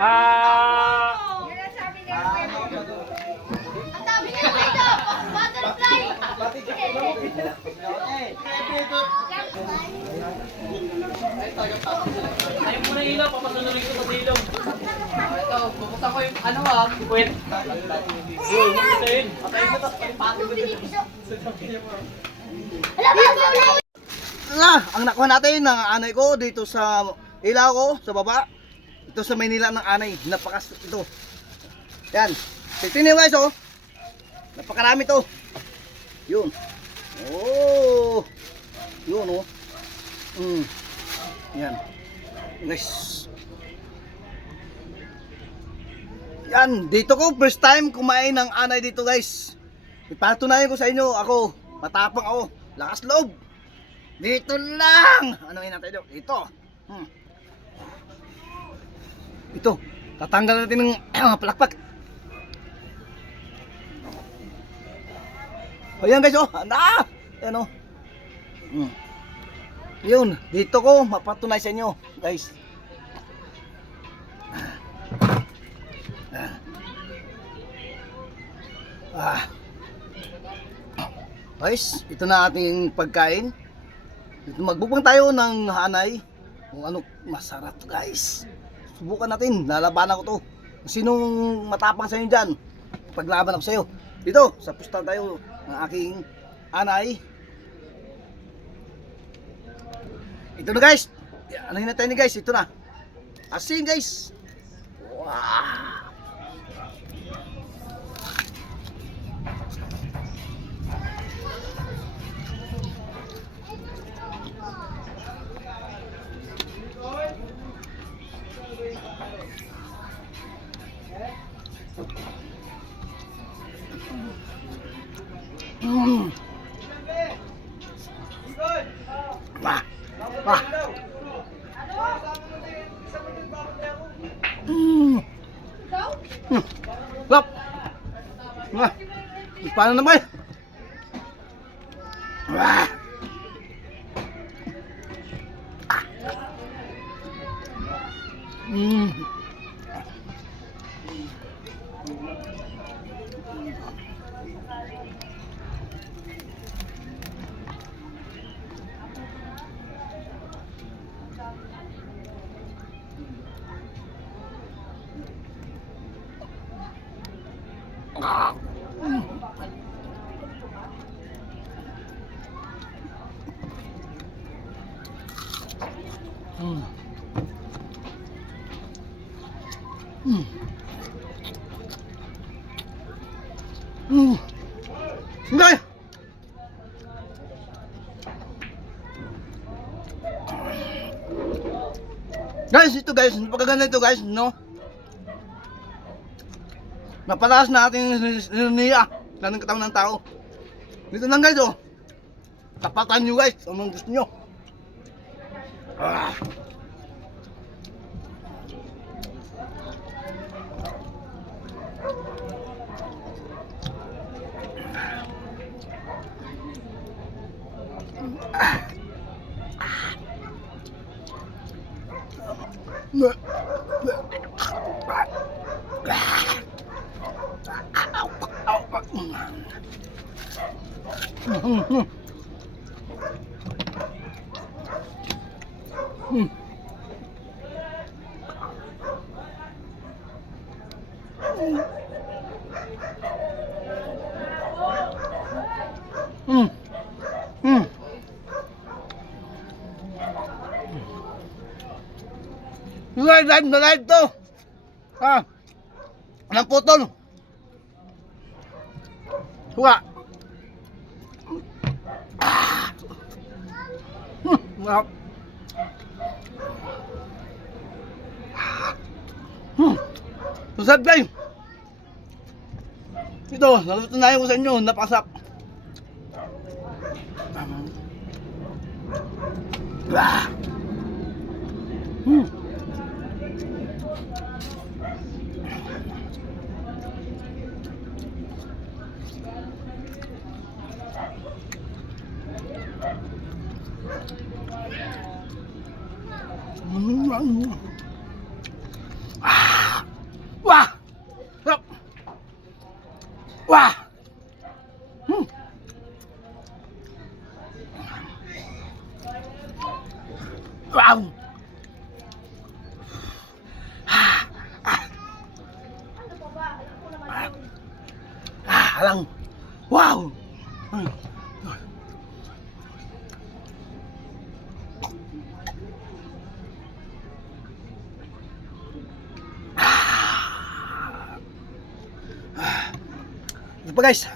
Ah! Yan ang sabi niya. Ang sabi niya dito, butterfly. Ayaw mo na ilaw, papasunurin ko sa ilaw. Ito, bubuksan ko yung ano Wait. Patayin. Patayin mo to. Alam mo, Ang nakuha natin ng anay ko dito sa ilaw ko sa baba. Ito sa Maynila ng anay. Napakas ito. Yan. Tingnan niyo guys oh. Napakarami to. Yun. Oh. Yun oh. Yan. Guys. Yan, dito ko first time kumain ng anay dito guys. Ipatunayan ko sa inyo, ako, matapang ako, lakas loob. Dito lang. Ano yun natin dito? Ito. Ito, tatanggal natin ng palakpak. Ayan guys oh, anda. Ayan oh. Yun, dito ko mapatunay sa inyo guys. Guys, ito na ating pagkain. Dito magbubang tayo ng hanay. Kung ano masarap guys. Subukan natin, lalabanan ko to. Kung sinong matapang sa inyo dyan, paglaban ako sa iyo. Dito, sa pusta tayo ng aking anay. Ito na guys. Ano hinatay ni guys? Ito na. Asin guys. Wow. Wah. Wah. Lap. Wah. Paano naman? Wah. Ngay. Guys, ito guys, napakaganda ito guys, no? Napalakas na ating niya ng katawan ng tao. Dito lang guys, oh. Tapatan nyo guys, anong gusto nyo. Live na live to. Anong putol? Huwag. Wow. Masarap guys. Ito, nalutunayan ko sa inyo, napakasarap. Ah. halang. Wow! Ito pa guys.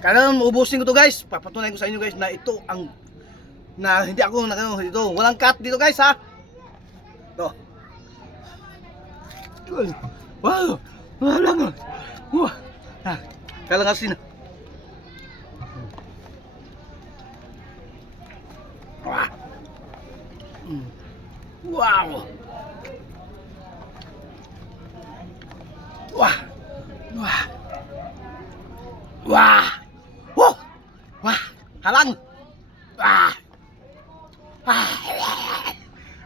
Kailangan maubusin ko to guys. Papatunayan ko sa inyo guys na ito ang hindi ako dito. Walang cut dito guys ha. Ito. Wow. Walang. Wow. Kailangan asin. Wow. Wah. Wah. Wah. Wah. Wah. Halang. Wah. Ah.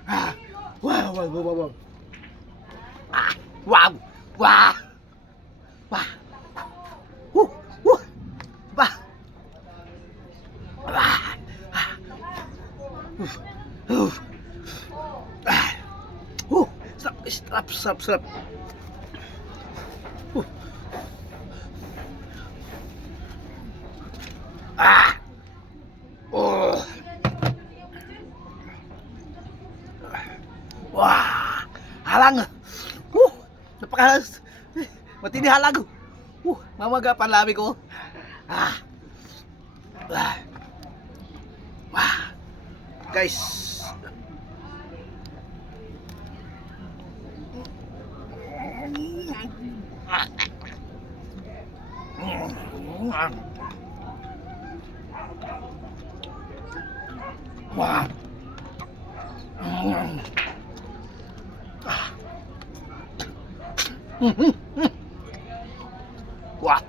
Ah. Wow, wow, wow, wow. Ah. Wow. Wah. Wah. Wah. Wah. Serap. Ah. Oh. Wah. Halang. Napakahalas. Matindi halang. Mamaga panlabi ko. Ah. Wah. Wah. Guys. Wah. Wah.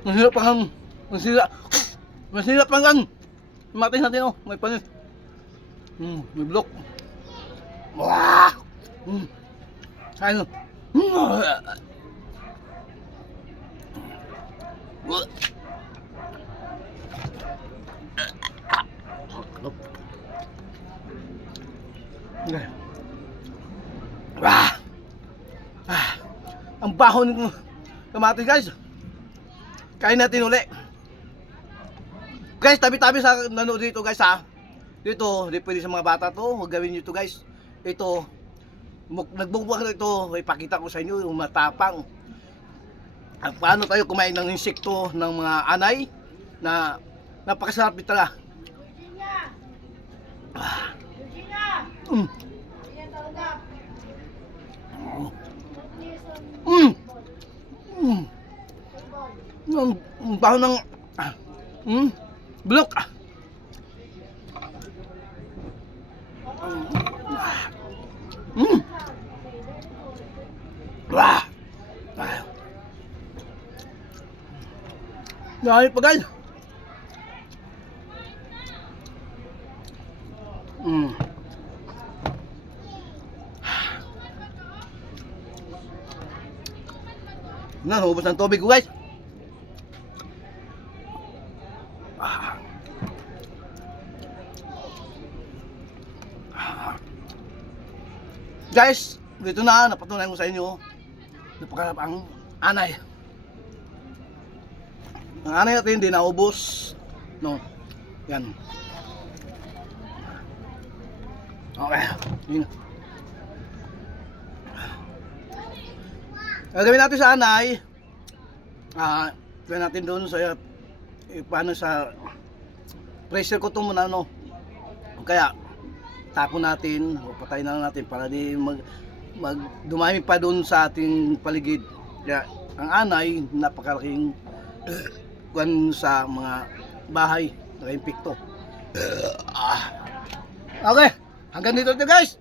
Masirap pa kan. Masirap pa kan. Matin natin oh, may panis. May blok. Wah. Ano? Wah. Ang baho ng kamatis guys. Kain natin uli. Guys, tabi-tabi sa nanood dito guys ha. Dito, hindi pwede sa mga bata to. Huwag gawin nyo to guys. Ito, nagbubwag na ito. Ipakita ko sa inyo yung matapang. Paano tayo kumain ng insekto ng mga anay na napakasarap ito talaga. Ang baho ng blok. Wah. Dahil pagal. Ubos ng tubig ko guys. Guys, dito na napatunayan ko sa inyo. Napakarap ang anay. Ang anay natin hindi naubos. No. Yan. Okay. Yun. Gagawin natin sa anay. Gawin natin doon sa paano sa pressure ko ito muna no. Kaya tapon natin o patayin na lang natin para di dumami pa doon sa ating paligid. Kaya ang anay napakalaking kuwan sa mga bahay na impikto. Okay, hanggang dito guys.